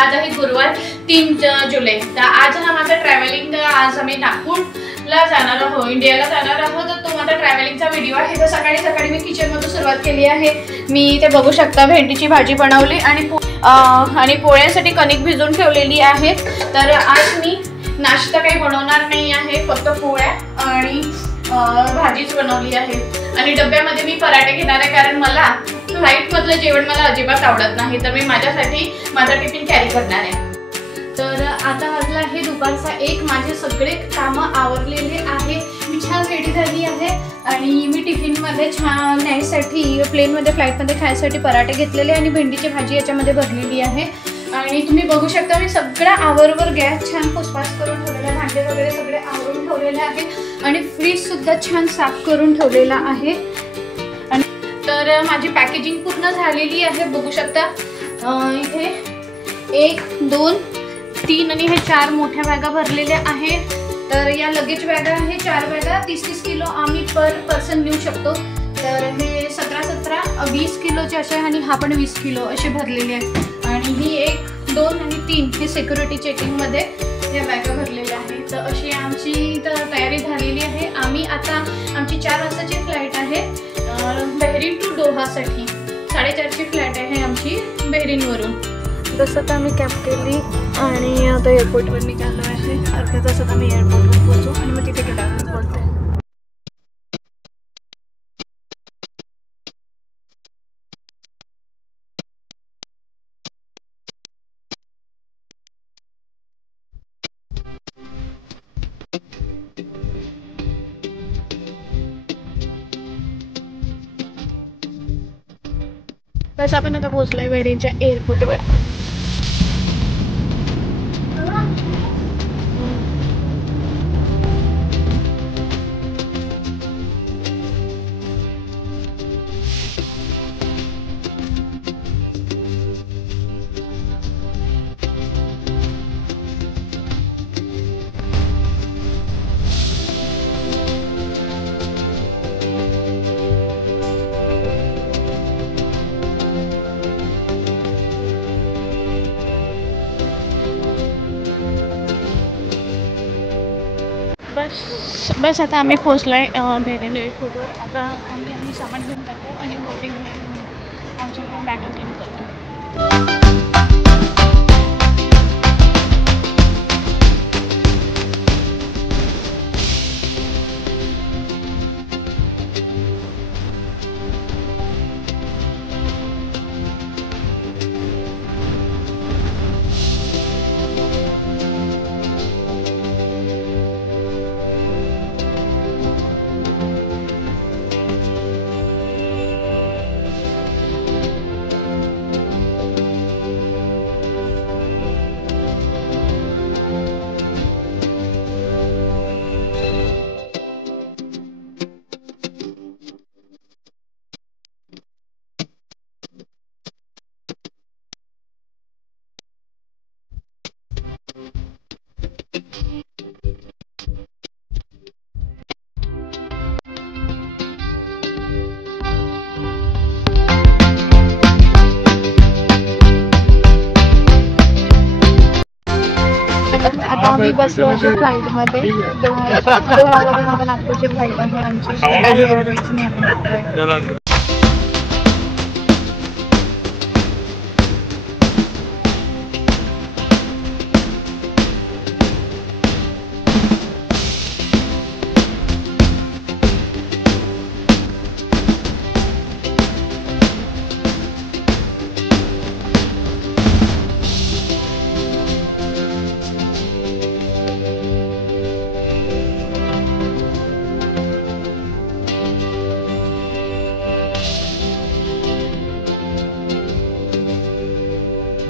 आज आहे गुरुवार 3 जुलै। तर आज हा माझा ट्रॅव्हलिंग, आज आम्ही नागपूरला जाणार आहोत, इंडियाला जाणार आहोत। तर तो माझा ट्रॅव्हलिंगचा व्हिडिओ आहे। तर सकाळी सकाळी मी किचनमधून सुरुवात केली आहे। मी ते बघू शकता भेंडीची भाजी बनवली आणि पोळ्यासाठी कणिक भिजवून ठेवलेली आहे। तर आज मी नाश्ता काही बनवणार नाही आहे, फक्त पोळ्या आणि भाजीच बनवली आहे। आणि डब्यामध्ये मी पराठे घेणार आहे, कारण मला फ्लाइट मधलं जेवण मला अजिबात आवडत नाही। तर मी माझ्यासाठी माझा टिफिन कॅरी करणार आहे। तर आता वाजला आहे दुपारचा 1। माझे सगळे कामं आवरलेले आहे। मी छान रेडी झाली आहे आणि मी टिफिनमध्ये छान न्यायसाठी प्लेनमध्ये फ्लाईटमध्ये खायसाठी पराठे घेतलेले आणि भेंडीची भाजी याच्यामध्ये भरलेली आहे। आणि तुम्ही बघू शकता मी सगळा आवरवर गॅस छान पुसपास करून ठेवलेला, भांडे वगैरे सगळे आवरून ठेवलेले आहे आणि फ्रीज सुद्धा छान साफ करून ठेवलेला आहे। आणि तर माझी पॅकेजिंग पूर्ण झालेली आहे। बघू शकता इथे 1 2 3 आणि हे 4 मोठ्या बॅगा भरलेल्या आहे। तर या लगेज बॅगा आहे 4 बॅगा, 30-30 किलो आम्ही पर पर्सन नेऊ शकतो। तर हे 17-17 20 किलोचे असे आणि हा पण 20 किलो असे भरलेले आहे। आणि ही 1 2 आणि 3 हे सिक्युरिटी चेकिंगमध्ये या बॅगा भरलेल्या आहेत। तर अशी आमची तयारी झालेली आहे। आम्ही आता आमची 4 वाजताची फ्लाईट आहे बहरीन टू दोहासाठी। 4:30ची फ्लाईट आहे आमची बहरीनवरून। तसं तर आम्ही कॅब केली आणि आता एअरपोर्टवर निघालो आहे। अर्ध्या तासात आम्ही एअरपोर्टवर पोहोचू आणि मग तिथे गेल्यावर बोलते। बस आपण आता पोहोचलोय बहरीनच्या एअरपोर्टवर। बस आता आम्ही पोहोचलोय बहरीन एअरपोर्टवर। आता आम्ही सामान घेऊन टाकतो आणि बोटिंग आमच्या बॅग क्लीन करतो। आता आम्ही बसलो होतो फ्लाईटमध्ये। दोहावरून नागपूरची फ्लाईट आहे आमची।